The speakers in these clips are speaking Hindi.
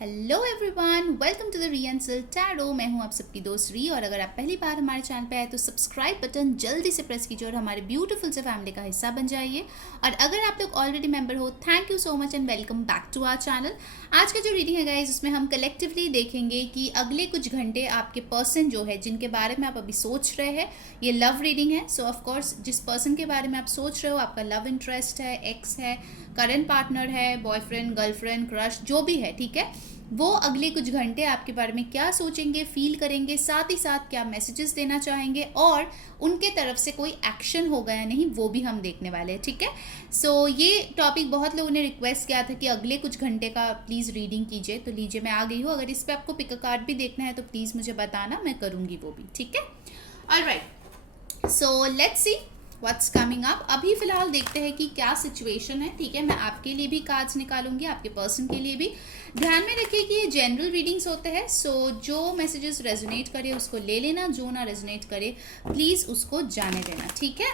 Hello everyone, welcome to the रियंसल टैरो। मैं हूं आप सबकी दोस्त री, और अगर आप पहली बार हमारे चैनल पे आए तो सब्सक्राइब बटन जल्दी से प्रेस कीजिए और हमारे ब्यूटीफुल से फैमिली का हिस्सा बन जाइए। और अगर आप लोग ऑलरेडी मेंबर हो, thank you so much and welcome back to our channel. आज का जो रीडिंग है गाइज, उसमें हम कलेक्टिवली देखेंगे कि अगले कुछ घंटे आपके पर्सन जो है, जिनके बारे में आप अभी सोच रहे हैं, ये लव रीडिंग है। सो ऑफकोर्स जिस पर्सन के बारे में आप सोच रहे हो, आपका लव इंटरेस्ट है, एक्स है, करंट पार्टनर है, बॉयफ्रेंड, गर्लफ्रेंड, क्रश, जो भी है, ठीक है, वो अगले कुछ घंटे आपके बारे में क्या सोचेंगे, फील करेंगे, साथ ही साथ क्या मैसेजेस देना चाहेंगे, और उनके तरफ से कोई एक्शन होगा या नहीं, वो भी हम देखने वाले हैं। ठीक है, सो ये टॉपिक बहुत लोगों ने रिक्वेस्ट किया था कि अगले कुछ घंटे का प्लीज़ रीडिंग कीजिए, तो लीजिए मैं आ गई हूँ। अगर इस पर आपको पिक अ कार्ड भी देखना है तो प्लीज़ मुझे बताना, मैं करूँगी वो भी। ठीक है, alright, so let's see what's coming up. अभी फिलहाल देखते हैं कि क्या सिचुएशन है। ठीक है, मैं आपके लिए भी कार्ड्स निकालूंगी, आपके पर्सन के लिए भी। ध्यान में रखिए कि ये जनरल रीडिंग्स होते हैं, सो जो मैसेजेस रेजोनेट करे उसको ले लेना, जो ना रेजोनेट करे प्लीज़ उसको जाने देना। ठीक है,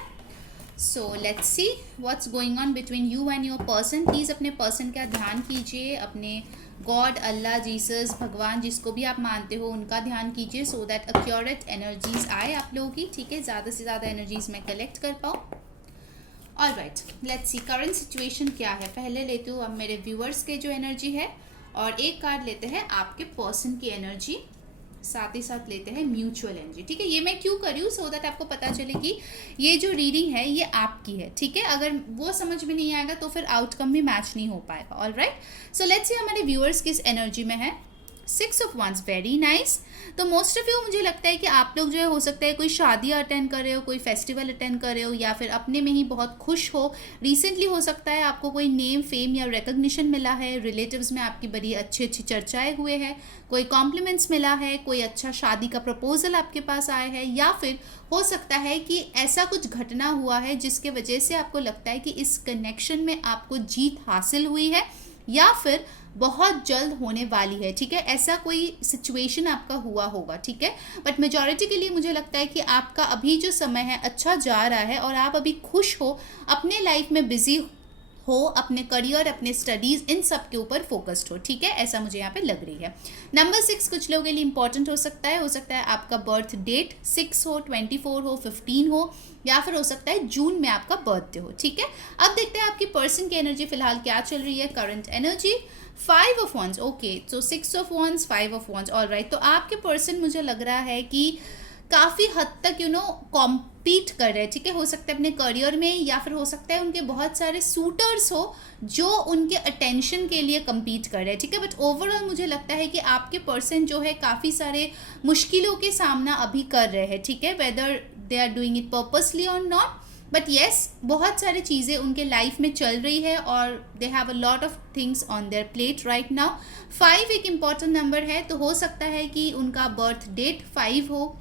सो let's see what's going on between you and your person. Please अपने पर्सन का ध्यान कीजिए, अपने गॉड, अल्लाह, जीसस, भगवान, जिसको भी आप मानते हो उनका ध्यान कीजिए, सो दैट एक्यूरेट एनर्जीज आए आप लोगों की। ठीक है, ज़्यादा से ज़्यादा एनर्जीज मैं कलेक्ट कर पाऊँ। Alright, let's see current situation क्या है। पहले लेती हूँ अब मेरे व्यूअर्स के जो एनर्जी है, और एक कार्ड लेते हैं आपके पर्सन की एनर्जी, साथ ही साथ लेते हैं म्यूचुअल एनर्जी। ठीक है, ये मैं क्यों कर रही हूँ, सो दैट आपको पता चले कि ये जो रीडिंग है ये आपकी है। ठीक है, अगर वो समझ में नहीं आएगा तो फिर आउटकम भी मैच नहीं हो पाएगा। ऑलराइट, सो लेट्स सी हमारे व्यूअर्स किस एनर्जी में है। 6 ऑफ वंस, वेरी नाइस। तो मोस्ट ऑफ यू, मुझे लगता है कि आप लोग जो है, हो सकता है कोई शादी अटेंड कर रहे हो, कोई फेस्टिवल अटेंड कर रहे हो, या फिर अपने में ही बहुत खुश हो। रिसेंटली हो सकता है आपको कोई नेम, फेम या रिकग्निशन मिला है, रिलेटिव्स में आपकी बड़ी अच्छी अच्छी चर्चाएं हुए हैं, कोई कॉम्प्लीमेंट्स मिला है, कोई अच्छा शादी का प्रपोजल आपके पास आया है, या फिर हो सकता है कि ऐसा कुछ घटना हुआ है जिसके वजह से आपको लगता है कि इस कनेक्शन में आपको जीत हासिल हुई है, या फिर बहुत जल्द होने वाली है। ठीक है, ऐसा कोई सिचुएशन आपका हुआ होगा। ठीक है, बट मेजॉरिटी के लिए मुझे लगता है कि आपका अभी जो समय है अच्छा जा रहा है, और आप अभी खुश हो, अपने लाइफ में बिजी हो, अपने करियर, अपने स्टडीज़, इन सब के ऊपर फोकस्ड हो। ठीक है, ऐसा मुझे यहाँ पे लग रही है। नंबर 6 कुछ लोगों के लिए इंपॉर्टेंट हो सकता है आपका बर्थ डेट 6 हो, 24 हो, 15 हो, या फिर हो सकता है जून में आपका बर्थडे हो। ठीक है, अब देखते हैं आपकी पर्सन की एनर्जी फिलहाल क्या चल रही है। Current energy 5 of wands, okay, तो 6 of wands, 5 of wands, alright. तो आपके पर्सन, मुझे लग रहा है कि काफ़ी हद तक कॉम्पीट कर रहे हैं। ठीक है, हो सकता है अपने करियर में, या फिर हो सकता है उनके बहुत सारे सूटर्स हो जो उनके अटेंशन के लिए कम्पीट कर रहे हैं। ठीक है, बट ओवरऑल मुझे लगता है कि आपके पर्सन जो है काफ़ी सारे मुश्किलों के सामना अभी कर रहे हैं। ठीक है, whether they are doing it purposely और नॉट, बट येस, बहुत सारी चीज़ें उनके लाइफ में चल रही है, और they have a lot of things on their plate right now. 5 एक इम्पॉर्टेंट नंबर है, तो हो सकता है कि उनका बर्थ डेट 5 हो,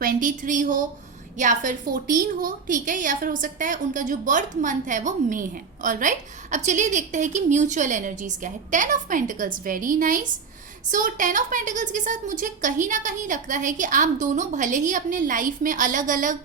23 हो, या फिर 14 हो। ठीक है, या फिर हो सकता है उनका जो बर्थ मंथ है वो मई है। ऑलराइट, अब चलिए देखते हैं कि म्यूचुअल एनर्जीज क्या है। 10 of pentacles, very nice. So 10 of pentacles के साथ मुझे कहीं ना कहीं लगता है कि आप दोनों भले ही अपने लाइफ में अलग अलग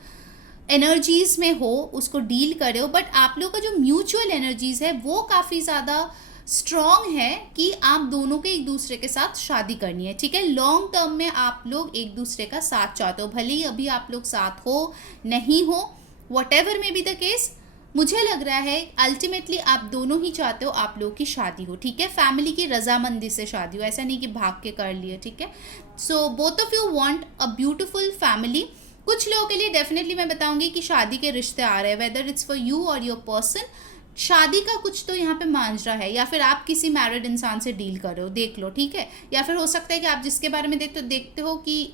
एनर्जीज में हो, उसको डील कर रहे हो, बट आप लोगों का जो म्यूचुअल एनर्जीज है वो काफ़ी ज़्यादा स्ट्रॉन्ग है कि आप दोनों के एक दूसरे के साथ शादी करनी है। ठीक है, लॉन्ग टर्म में आप लोग एक दूसरे का साथ चाहते हो, भले ही अभी आप लोग साथ हो नहीं हो, what ever may be the case, मुझे लग रहा है अल्टीमेटली आप दोनों ही चाहते हो आप लोग की शादी हो। ठीक है, फैमिली की रजामंदी से शादी हो, ऐसा नहीं कि भाग के कर लिए। ठीक है, so both of you want a beautiful family. कुछ लोगों के लिए डेफिनेटली मैं बताऊंगी कि शादी के रिश्ते आ रहे हैं, वेदर इट्स फॉर यू और योर पर्सन। शादी का कुछ तो यहाँ पे मांझरा है, या फिर आप किसी मैरिड इंसान से डील कर रहे हो, देख लो। ठीक है, या फिर हो सकता है कि आप जिसके बारे में देखते हो कि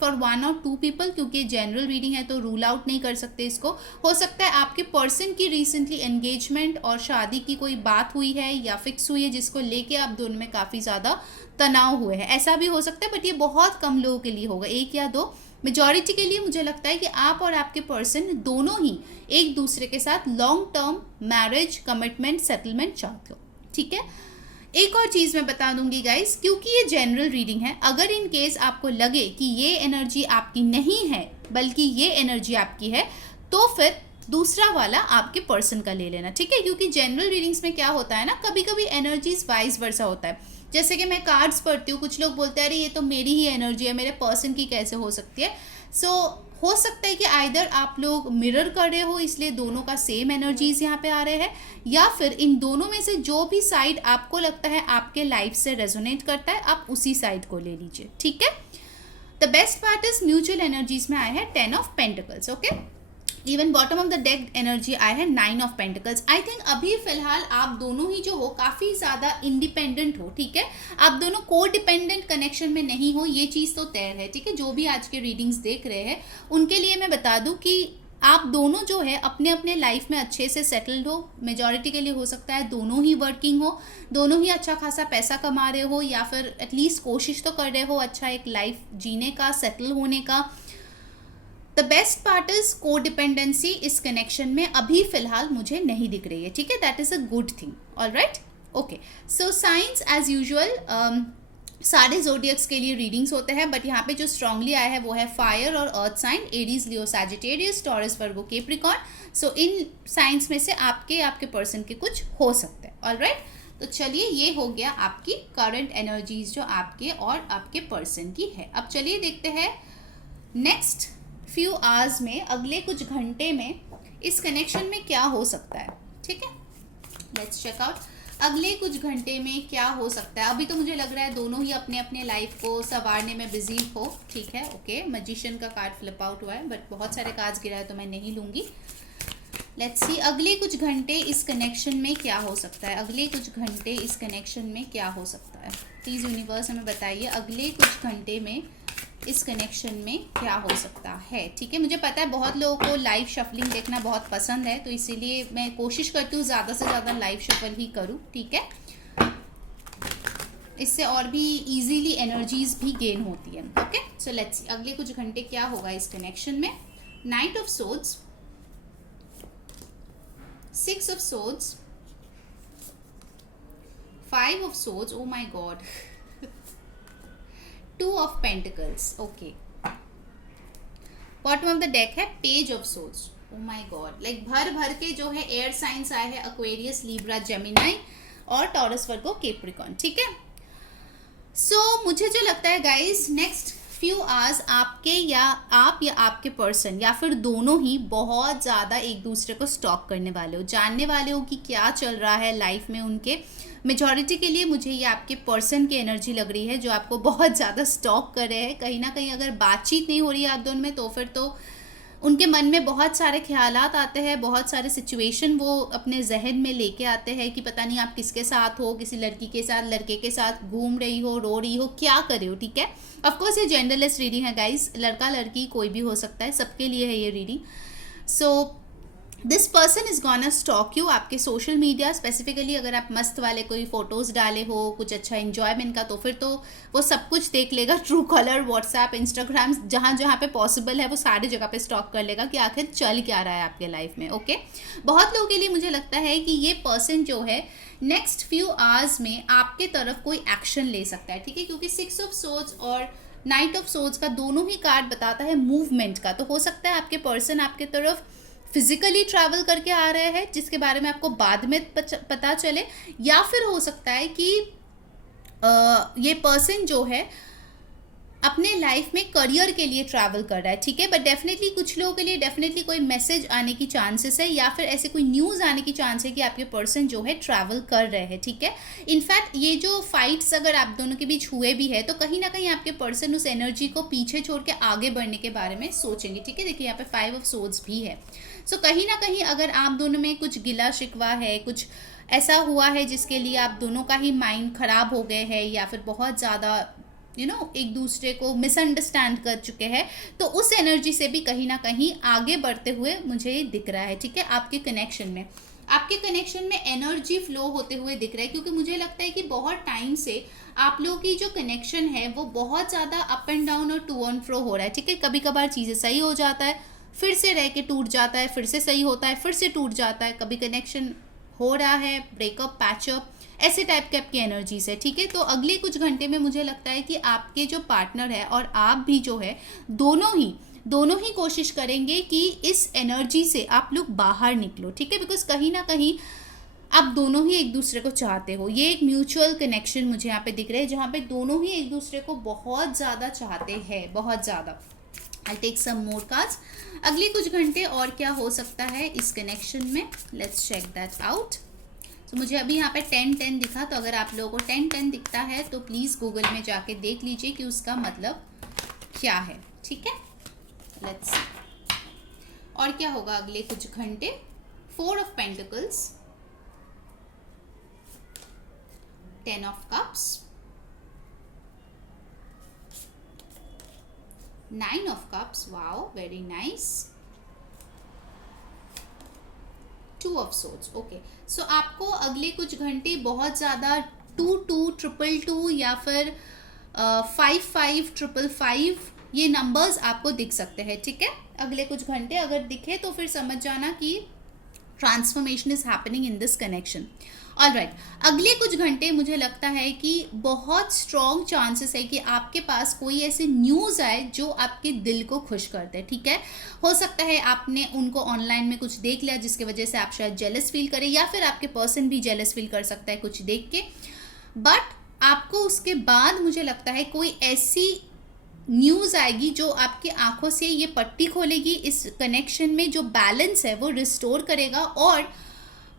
फॉर 1 और 2 पीपल, क्योंकि जनरल रीडिंग है तो रूल आउट नहीं कर सकते इसको। हो सकता है आपके पर्सन की रिसेंटली एंगेजमेंट और शादी की कोई बात हुई है या फिक्स हुई है, जिसको लेके आप दोनों में काफ़ी ज़्यादा तनाव हुए हैं, ऐसा भी हो सकता है। बट ये बहुत कम लोगों के लिए होगा, 1 या 2। मेजॉरिटी के लिए मुझे लगता है कि आप और आपके पर्सन दोनों ही एक दूसरे के साथ long term marriage, commitment, settlement चाहते हो। ठीक है, एक और चीज़ मैं बता दूंगी गाइस, क्योंकि ये जनरल रीडिंग है, अगर इन केस आपको लगे कि ये एनर्जी आपकी नहीं है बल्कि ये एनर्जी आपकी है, तो फिर दूसरा वाला आपके पर्सन का ले लेना, ठीक है। क्योंकि जनरल रीडिंग्स में क्या होता है ना, कभी कभी एनर्जीज वाइस वर्सा होता है। जैसे कि मैं कार्ड्स पढ़ती हूँ, कुछ लोग बोलते हैं अरे ये तो मेरी ही एनर्जी है, मेरे पर्सन की कैसे हो सकती है। सो हो सकता है कि आइदर आप लोग मिरर कर रहे हो, इसलिए दोनों का सेम एनर्जीज यहाँ पे आ रहे हैं, या फिर इन दोनों में से जो भी साइड आपको लगता है आपके लाइफ से रेजोनेट करता है, आप उसी साइड को ले लीजिए, ठीक है। The best part is mutual energies में आया है 10 of pentacles, okay. Even bottom of the deck energy आया है 9 ऑफ पेंटिकल्स। आई थिंक अभी फिलहाल आप दोनों ही जो हो काफ़ी ज़्यादा इंडिपेंडेंट हो, ठीक है। आप दोनों को डिपेंडेंट कनेक्शन में नहीं हो, ये चीज़ तो तय है, ठीक है। जो भी आज के रीडिंग्स देख रहे हैं उनके लिए मैं बता दूं कि आप दोनों जो है अपने अपने लाइफ में अच्छे से सेटल्ड हो। मेजॉरिटी के लिए हो सकता है दोनों ही वर्किंग हो, दोनों ही अच्छा खासा पैसा कमा रहे हो, या फिर एटलीस्ट कोशिश तो कर रहे हो अच्छा एक लाइफ जीने का, सेटल होने का। द बेस्ट पार्ट इज को डिपेंडेंसी इस कनेक्शन में अभी फिलहाल मुझे नहीं दिख रही है, ठीक है। That is a good thing, alright, okay. So signs as usual सारे जोडियक्स के लिए रीडिंग्स होते हैं, बट यहाँ पे जो स्ट्रांगली आया है वो है फायर और earth sign, Aries, Leo, Sagittarius, Taurus, Virgo, Capricorn. So इन साइंस में से आपके पर्सन के कुछ हो सकते हैं, ऑलराइट। तो चलिए ये हो गया आपकी करंट एनर्जीज जो आपके और आपके पर्सन की है। अब चलिए देखते हैं नेक्स्ट फ्यू आवर्स में, अगले कुछ घंटे में इस कनेक्शन में क्या हो सकता है, ठीक है। लेट्स चेक आउट अगले कुछ घंटे में क्या हो सकता है। अभी तो मुझे लग रहा है दोनों ही अपने अपने लाइफ को संवारने में बिजी हो, ठीक है, ओके। मैजिशियन का कार्ड फ्लिप आउट हुआ है, बट बहुत सारे कार्ड्स गिरा है तो मैं नहीं लूँगी। लेट्स सी अगले कुछ घंटे इस कनेक्शन में क्या हो सकता है। अगले कुछ घंटे इस कनेक्शन में क्या हो सकता है, प्लीज़ यूनिवर्स हमें बताइए अगले कुछ घंटे में इस कनेक्शन में क्या हो सकता है, ठीक है। मुझे पता है बहुत लोगों को लाइव शफलिंग देखना बहुत पसंद है, तो इसीलिए मैं कोशिश करती हूँ ज़्यादा से ज़्यादा लाइव शफल ही करूँ, ठीक है। इससे और भी इजीली एनर्जीज भी गेन होती है, ओके। सो लेट्स सी अगले कुछ घंटे क्या होगा इस कनेक्शन में। Knight of swords, 6 of swords, 5 of swords, oh my god, 2 of pentacles, okay. Bottom of the deck है page of swords, oh my god, like भर भर के जो है एयर साइंस आए हैं, एक्वेरियस, लिब्रा, जेमिनी और टॉरस, वर्गो, कैप्रिकॉर्न, ठीक है। सो मुझे जो लगता है गाइज नेक्स्ट फ्यू आवर्स आपके या आपके पर्सन या फिर दोनों ही बहुत ज़्यादा एक दूसरे को स्टॉक करने वाले हो, जानने वाले हो कि क्या चल रहा है लाइफ में उनके। मेजॉरिटी के लिए मुझे ये आपके पर्सन की एनर्जी लग रही है जो आपको बहुत ज़्यादा स्टॉक कर रहे हैं। कहीं ना कहीं अगर बातचीत नहीं हो रही है आप दोनों में, तो फिर तो उनके मन में बहुत सारे ख्यालात आते हैं, बहुत सारे सिचुएशन वो अपने जहन में लेके आते हैं कि पता नहीं आप किसके साथ हो, किसी लड़की के साथ, लड़के के साथ घूम रही हो, रो रही हो, क्या कर रहे हो, ठीक है। ऑफकोर्स ये जेंडरलेस रीडिंग है गाइस, लड़का लड़की कोई भी हो सकता है, सबके लिए है ये reading. So this person is gonna stock you आपके सोशल मीडिया, स्पेसिफिकली अगर आप मस्त वाले कोई फोटोज़ डाले हो कुछ अच्छा इन्जॉयमेंट का, तो फिर तो वो सब कुछ देख लेगा। ट्रू कॉलर, व्हाट्सएप, इंस्टाग्राम, जहाँ जहाँ पे पॉसिबल है वो सारी जगह पे स्टॉक कर लेगा कि आखिर चल क्या रहा है आपके लाइफ में, ओके। बहुत लोगों के लिए मुझे लगता है कि ये पर्सन जो है नेक्स्ट फ्यू आवर्स में आपके तरफ कोई एक्शन ले सकता है, ठीक है। क्योंकि 6 ऑफ सोर्ड्स और नाइट ऑफ सोर्ड्स का दोनों ही कार्ड बताता है मूवमेंट का, तो हो सकता है आपके पर्सन आपके तरफ फिजिकली ट्रैवल करके आ रहे हैं जिसके बारे में आपको बाद में पता चले, या फिर हो सकता है कि ये पर्सन जो है अपने लाइफ में करियर के लिए ट्रैवल कर रहा है, ठीक है। बट डेफिनेटली कुछ लोगों के लिए डेफिनेटली कोई मैसेज आने की चांसेस है, या फिर ऐसे कोई न्यूज़ आने की चांस है कि आपके पर्सन जो है ट्रैवल कर रहे हैं, ठीक है। इनफैक्ट ये जो फाइट्स अगर आप दोनों के बीच हुए भी है, तो कहीं ना कहीं आपके पर्सन उस एनर्जी को पीछे छोड़ के आगे बढ़ने के बारे में सोचेंगे, ठीक है। देखिए यहाँ पे 5 ऑफ सोर्ड्स भी है। सो कहीं ना कहीं अगर आप दोनों में कुछ गिला शिकवा है, कुछ ऐसा हुआ है जिसके लिए आप दोनों का ही माइंड ख़राब हो गए है, या फिर बहुत ज़्यादा एक दूसरे को मिसअंडरस्टैंड कर चुके हैं, तो उस एनर्जी से भी कहीं ना कहीं आगे बढ़ते हुए मुझे दिख रहा है, ठीक है। आपके कनेक्शन में एनर्जी फ्लो होते हुए दिख रहा है, क्योंकि मुझे लगता है कि बहुत टाइम से आप लोगों की जो कनेक्शन है वो बहुत ज़्यादा अप एंड डाउन और टू एंड फ्रो हो रहा है, ठीक है। कभी कभार चीज़ें सही हो जाता है, फिर से रह के टूट जाता है, फिर से सही होता है, फिर से टूट जाता है, कभी कनेक्शन हो रहा है, ब्रेकअप, पैचअप, ऐसे टाइप के आपकी एनर्जीज है, ठीक है। तो अगले कुछ घंटे में मुझे लगता है कि आपके जो पार्टनर है और आप भी जो है दोनों ही दोनों ही कोशिश करेंगे कि इस एनर्जी से आप लोग बाहर निकलो, ठीक है, बिकॉज कहीं ना कहीं आप दोनों ही एक दूसरे को चाहते हो। ये एक म्यूचुअल कनेक्शन मुझे यहाँ पे दिख रहा है जहाँ पे दोनों ही एक दूसरे को बहुत ज़्यादा चाहते हैं, बहुत ज़्यादा। I take some more cards. अगले कुछ घंटे और क्या हो सकता है इस कनेक्शन में, लेट्स चेक दैट आउट। तो मुझे अभी यहाँ पे 10-10 दिखा, तो अगर आप लोगों को 10-10 दिखता है तो प्लीज़ गूगल में जाके देख लीजिए कि उसका मतलब क्या है, ठीक है। लेट्स सी और क्या होगा अगले कुछ घंटे। 4 of pentacles, 10 of cups, 9 of cups, wow very nice, 2 of swords. Okay, so आपको अगले कुछ घंटे बहुत ज़्यादा 2-2, 2-2 या फिर 5-5, 5-5 ये नंबर्स आपको दिख सकते हैं, ठीक है। अगले कुछ घंटे अगर दिखे तो फिर समझ जाना कि transformation is happening in this connection. Alright, अगले कुछ घंटे मुझे लगता है कि बहुत स्ट्रॉन्ग चांसेस है कि आपके पास कोई ऐसी न्यूज़ आए जो आपके दिल को खुश करते हैं, ठीक है। हो सकता है आपने उनको ऑनलाइन में कुछ देख लिया जिसकी वजह से आप शायद जेलस फील करें, या फिर आपके पर्सन भी जेलस फील कर सकता है कुछ देख के, बट आपको उसके बाद मुझे लगता है कोई ऐसी न्यूज़ आएगी जो आपकी आंखों से ये पट्टी खोलेगी, इस कनेक्शन में जो बैलेंस है वो रिस्टोर करेगा, और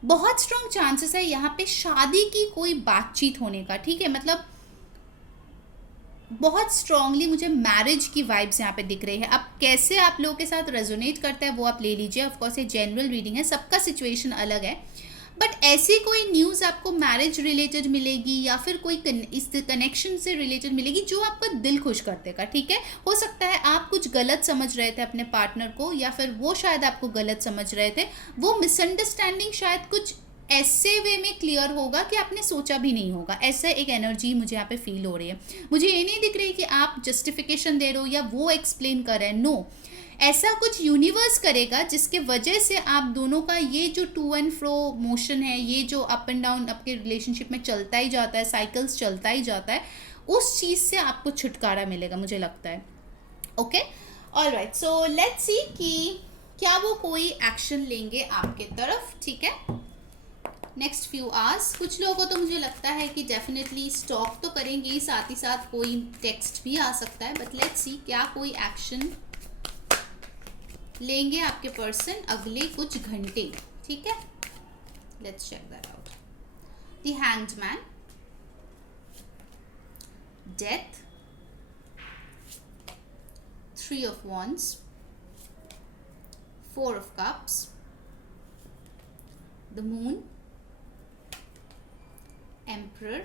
बहुत स्ट्रॉन्ग चांसेस है यहाँ पे शादी की कोई बातचीत होने का, ठीक है। मतलब बहुत स्ट्रांगली मुझे मैरिज की वाइब्स यहाँ पे दिख रही है। अब कैसे आप लोगों के साथ रेजोनेट करता है वो आप ले लीजिए, ऑफ कोर्स ये जनरल रीडिंग है, सबका सिचुएशन अलग है, बट ऐसी कोई न्यूज़ आपको मैरिज रिलेटेड मिलेगी या फिर कोई इस कनेक्शन से रिलेटेड मिलेगी जो आपका दिल खुश कर देगा, ठीक है। हो सकता है आप कुछ गलत समझ रहे थे अपने पार्टनर को, या फिर वो शायद आपको गलत समझ रहे थे, वो मिसअंडरस्टैंडिंग शायद कुछ ऐसे वे में क्लियर होगा कि आपने सोचा भी नहीं होगा। ऐसा एक एनर्जी मुझे यहाँ पे फील हो रही है। मुझे ये नहीं दिख रही कि आप जस्टिफिकेशन दे रहे हो या वो एक्सप्लेन कर रहे हैं, नो, ऐसा कुछ यूनिवर्स करेगा जिसके वजह से आप दोनों का ये जो टू एंड फ्रो मोशन है, ये जो अप एंड डाउन आपके रिलेशनशिप में चलता ही जाता है, साइकिल्स चलता ही जाता है, उस चीज़ से आपको छुटकारा मिलेगा मुझे लगता है। ओके, ऑलराइट, सो लेट्स सी कि क्या वो कोई एक्शन लेंगे आपके तरफ, ठीक है, नेक्स्ट फ्यू आवर्स। कुछ लोगों को तो मुझे लगता है कि डेफिनेटली स्टॉक तो करेंगे ही, साथ ही साथ कोई टेक्स्ट भी आ सकता है, बट लेट्स सी क्या कोई एक्शन लेंगे आपके पर्सन अगले कुछ घंटे, ठीक है। Let's check that out. The hanged man, death, 3 of wands, 4 of cups, the moon, emperor,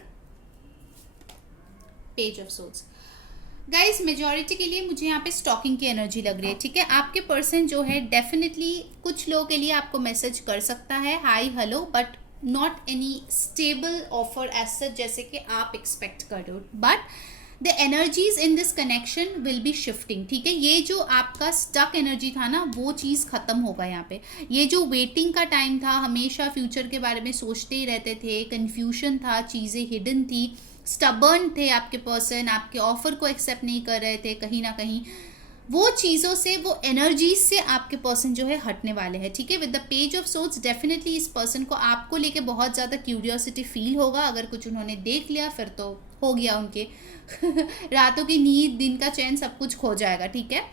page of swords. Guys majority के लिए मुझे यहाँ पे स्टॉकिंग की एनर्जी लग रही है, ठीक है। आपके पर्सन जो है डेफिनेटली कुछ लोगों के लिए आपको मैसेज कर सकता है hi hello, but not any stable offer as such जैसे कि आप एक्सपेक्ट कर रहे हो, but the energies in this connection will be shifting, ठीक है। ये जो आपका स्टक एनर्जी था ना वो चीज़ खत्म होगा यहाँ पे। ये जो वेटिंग का टाइम था, हमेशा फ्यूचर के बारे में सोचते ही रहते थे, कन्फ्यूजन था, चीज़ें हिडन थी, स्टबर्न थे आपके पर्सन, आपके ऑफर को एक्सेप्ट नहीं कर रहे थे कहीं ना कहीं, वो चीज़ों से, वो एनर्जीज से आपके पर्सन जो है हटने वाले हैं, ठीक है। With the page of swords definitely इस पर्सन को आपको लेके बहुत ज़्यादा क्यूरियोसिटी फील होगा। अगर कुछ उन्होंने देख लिया फिर तो हो गया उनके रातों की नींद, दिन का चैन, सब कुछ खो जाएगा, ठीक है।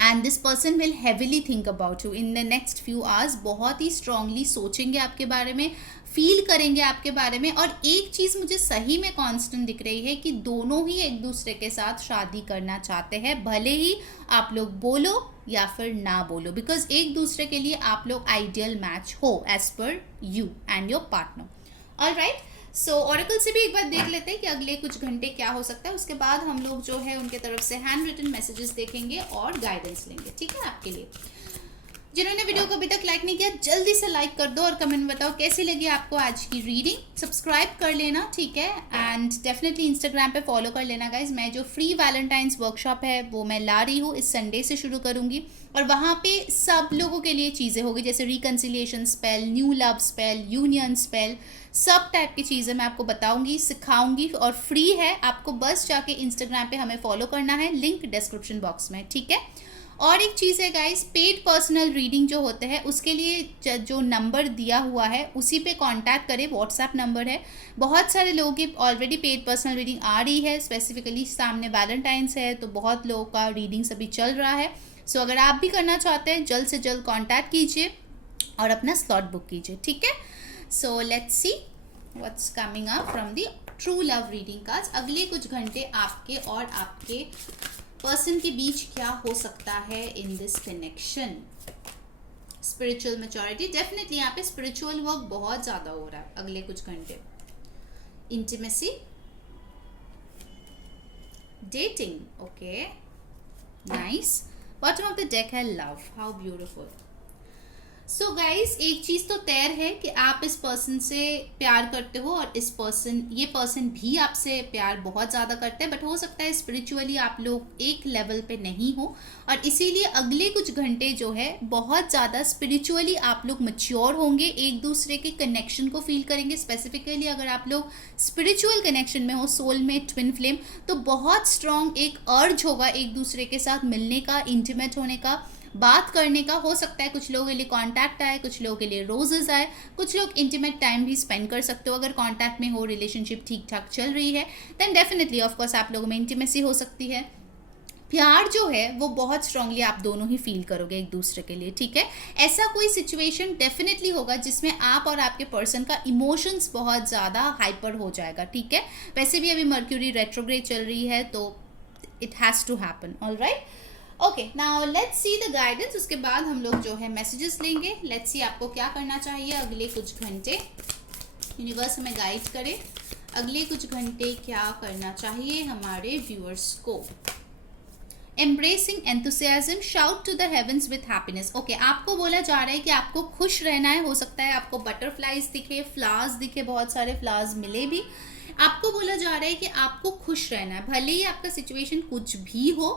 And this person will heavily think about you in the next few hours. बहुत ही स्ट्रांगली सोचेंगे आपके बारे में, फील करेंगे आपके बारे में। और एक चीज़ मुझे सही में कांस्टेंट दिख रही है कि दोनों ही एक दूसरे के साथ शादी करना चाहते हैं, भले ही आप लोग बोलो या फिर ना बोलो, बिकॉज एक दूसरे के लिए आप लोग आइडियल मैच हो as per you and your partner. Alright, so oracle से भी एक बार देख लेते हैं कि अगले कुछ घंटे क्या हो सकता है। उसके बाद हम लोग जो है उनके तरफ से हैंड रिटन मैसेजेस देखेंगे और गाइडेंस लेंगे, ठीक है। आपके लिए जिन्होंने वीडियो को अभी तक लाइक नहीं किया जल्दी से लाइक कर दो और कमेंट में बताओ कैसी लगी आपको आज की रीडिंग। सब्सक्राइब कर लेना, ठीक है, एंड डेफिनेटली इंस्टाग्राम पे फॉलो कर लेना गाइज। मैं जो फ्री वैलेंटाइंस वर्कशॉप है वो मैं ला रही हूँ, इस संडे से शुरू करूँगी, और वहाँ पे सब लोगों के लिए चीज़ें होगी, जैसे reconciliation spell, new love spell, union spell, सब टाइप की चीज़ें मैं आपको बताऊंगी, सिखाऊंगी, और फ्री है। आपको बस जाके इंस्टाग्राम पे हमें फॉलो करना है, लिंक डिस्क्रिप्शन बॉक्स में, ठीक है। और एक चीज़ है गाइस, पेड पर्सनल रीडिंग जो होते हैं उसके लिए जो नंबर दिया हुआ है उसी पे कांटेक्ट करें, व्हाट्सएप नंबर है। बहुत सारे लोगों की ऑलरेडी पेड पर्सनल रीडिंग आ रही है, स्पेसिफिकली सामने वैलेंटाइंस है तो बहुत लोगों का रीडिंग्स अभी चल रहा है। सो अगर आप भी करना चाहते हैं जल्द से जल्द कॉन्टैक्ट कीजिए और अपना स्लॉट बुक कीजिए, ठीक है। सो let's see what's coming up from the true love reading cards. अगले कुछ घंटे आपके और आपके पर्सन के बीच क्या हो सकता है इन this connection. Spiritual maturity, definitely यहाँ पे स्पिरिचुअल वर्क बहुत ज़्यादा हो रहा है अगले कुछ घंटे। Intimacy, dating, okay nice. Bottom of the deck है love, how beautiful. So guys, एक चीज़ तो तय है कि आप इस पर्सन से प्यार करते हो और ये पर्सन भी आपसे प्यार बहुत ज़्यादा करते हैं, बट हो सकता है स्पिरिचुअली आप लोग एक लेवल पे नहीं हो और इसीलिए अगले कुछ घंटे जो है बहुत ज़्यादा स्पिरिचुअली आप लोग मैच्योर होंगे, एक दूसरे के कनेक्शन को फील करेंगे। स्पेसिफिकली अगर आप लोग स्पिरिचुअल कनेक्शन में हो, सोल में ट्विन फ्लेम, तो बहुत स्ट्रॉन्ग एक अर्ज होगा एक दूसरे के साथ मिलने का, इंटीमेट होने का, बात करने का। हो सकता है कुछ लोगों के लिए कांटेक्ट आए, कुछ लोगों के लिए रोजेस आए, कुछ लोग इंटीमेट टाइम भी स्पेंड कर सकते हो। अगर कांटेक्ट में हो, रिलेशनशिप ठीक ठाक चल रही है, देन डेफिनेटली ऑफ कोर्स आप लोगों में इंटीमेसी हो सकती है। प्यार जो है वो बहुत स्ट्रांगली आप दोनों ही फील करोगे एक दूसरे के लिए, ठीक है। ऐसा कोई सिचुएशन डेफिनेटली होगा जिसमें आप और आपके पर्सन का इमोशंस बहुत ज़्यादा हाइपर हो जाएगा, ठीक है। वैसे भी अभी मर्क्यूरी रेट्रोग्रेड चल रही है तो it has to happen, alright. Okay, now let's see the guidance. उसके बाद हम लोग जो है मैसेजेस लेंगे। लेट्स सी आपको क्या करना चाहिए अगले कुछ घंटे, यूनिवर्स हमें गाइड करे अगले कुछ घंटे क्या करना चाहिए हमारे व्यूअर्स को। Embracing enthusiasm, shout to the heavens with happiness. Okay, आपको बोला जा रहा है कि आपको खुश रहना है। हो सकता है आपको बटरफ्लाइज दिखे, फ्लावर्स दिखे, बहुत सारे फ्लावर्स मिले भी। आपको बोला जा रहा है कि आपको खुश रहना है, भले ही आपका सिचुएशन कुछ भी हो,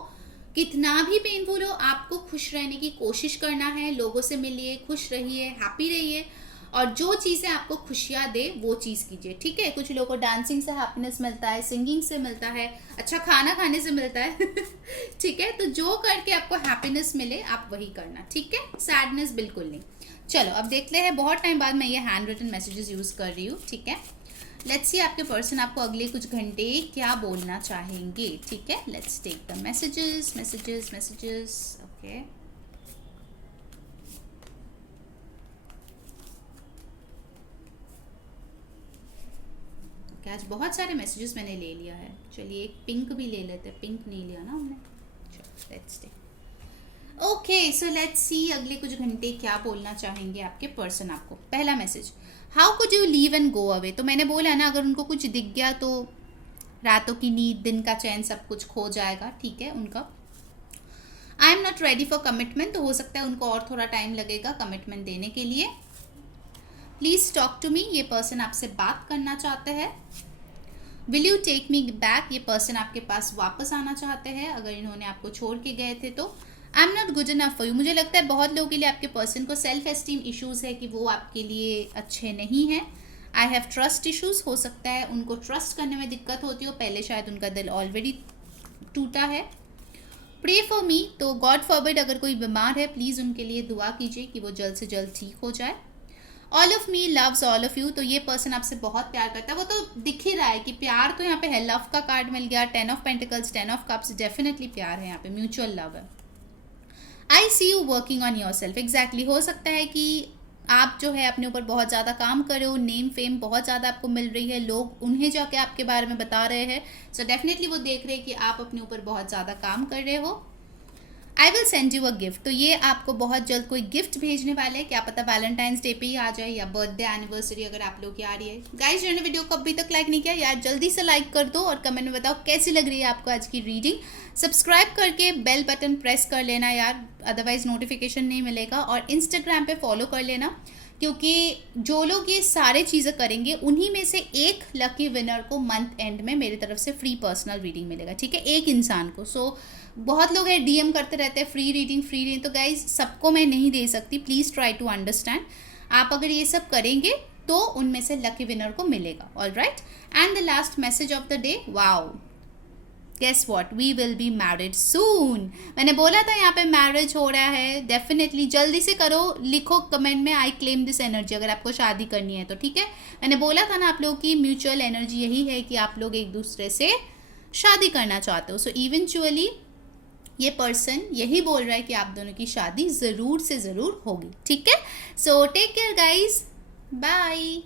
कितना भी पेनफुल हो, आपको खुश रहने की कोशिश करना है। लोगों से मिलिए, खुश रहिए, हैप्पी रहिए और जो चीज़ें आपको खुशियाँ दे वो चीज़ कीजिए, ठीक है। कुछ लोगों को डांसिंग से हैप्पीनेस मिलता है, सिंगिंग से मिलता है, अच्छा खाना खाने से मिलता है ठीक है। तो जो करके आपको हैप्पीनेस मिले आप वही करना, ठीक है। सैडनेस बिल्कुल नहीं। चलो अब देखते हैं, बहुत टाइम बाद मैं ये हैंड रिटन मैसेजेस यूज़ कर रही हूँ, ठीक है। लेट्स सी आपके पर्सन आपको अगले कुछ घंटे क्या बोलना चाहेंगे, ठीक है। Let's take the messages messages messages. Okay, आज बहुत सारे मैसेजेस मैंने ले लिया है। चलिए एक पिंक भी ले लेते हैं, पिंक नहीं लिया ना हमने। चलो let's take. Okay, so let's see अगले कुछ घंटे क्या बोलना चाहेंगे आपके पर्सन आपको। पहला message, how could you leave and go away. तो मैंने बोला ना, अगर उनको कुछ दिख गया तो रातों की नींद, दिन का चैन, सब कुछ खो जाएगा, ठीक है उनका। I am not ready for commitment, तो हो सकता है उनको और थोड़ा टाइम लगेगा कमिटमेंट देने के लिए। प्लीज टॉक टू मी, ये पर्सन आपसे बात करना चाहते हैं। Will you take me back, ये पर्सन आपके पास वापस आना चाहते हैं अगर इन्होंने आपको छोड़ के गए थे तो। I am not good enough for you, मुझे लगता है बहुत लोगों के लिए आपके पर्सन को सेल्फ एस्टीम इश्यूज है कि वो आपके लिए अच्छे नहीं हैं। आई हैव ट्रस्ट इश्यूज, हो सकता है उनको ट्रस्ट करने में दिक्कत होती हो, पहले शायद उनका दिल ऑलरेडी टूटा है। प्रे फॉर मी, तो गॉड फॉरबिड अगर कोई बीमार है प्लीज़ उनके लिए दुआ कीजिए कि वो जल्द से जल्द ठीक हो जाए। All of me loves all of you, तो ये पर्सन आपसे बहुत प्यार करता है। वो तो दिख ही रहा है कि प्यार तो यहाँ पे है, लव का कार्ड मिल गया, 10 of pentacles, 10 of cups, definitely प्यार है यहाँ पे, म्यूचुअल लव है। I see you working on yourself, exactly हो सकता है कि आप जो है अपने ऊपर बहुत ज़्यादा काम कर रहे हो, नेम फेम बहुत ज़्यादा आपको मिल रही है, लोग उन्हें जाके आपके बारे में बता रहे हैं। सो डेफिनेटली वो देख रहे हैं कि आप अपने ऊपर बहुत ज़्यादा काम कर रहे हो। I will send you a gift, तो ये आपको बहुत जल्द कोई गिफ्ट भेजने वाले हैं, क्या पता वैलेंटाइंस डे पे ही आ जाए या बर्थडे एनिवर्सरी अगर आप लोग की आ रही है। गाइस, जिन्होंने वीडियो को अभी तक लाइक नहीं किया यार जल्दी से लाइक कर दो और कमेंट में बताओ कैसी लग रही है आपको आज की रीडिंग। सब्सक्राइब करके बेल बटन प्रेस कर लेना यार, अदरवाइज नोटिफिकेशन नहीं मिलेगा। और इंस्टाग्राम पे फॉलो कर लेना, क्योंकि जो लोग ये सारे चीज़ें करेंगे उन्हीं में से एक लकी विनर को मंथ एंड में मेरी तरफ से फ्री पर्सनल रीडिंग मिलेगा, ठीक है, एक इंसान को। सो बहुत लोग हैं डीएम करते रहते हैं फ्री रीडिंग, तो गाइज सबको मैं नहीं दे सकती, प्लीज़ ट्राई टू अंडरस्टैंड। आप अगर ये सब करेंगे तो उनमें से लकी विनर को मिलेगा, alright. And the last message of the day, wow guess what, we will be married soon. मैंने बोला था यहाँ पे मैरिज हो रहा है, डेफिनेटली जल्दी से करो, लिखो कमेंट में आई क्लेम दिस एनर्जी अगर आपको शादी करनी है तो, ठीक है। मैंने बोला था ना आप लोगों की म्यूचुअल एनर्जी यही है कि आप लोग एक दूसरे से शादी करना चाहते हो। सो इवेंचुअली ये पर्सन यही बोल रहा है कि आप दोनों की शादी ज़रूर से ज़रूर होगी, ठीक है। So take care guys, bye.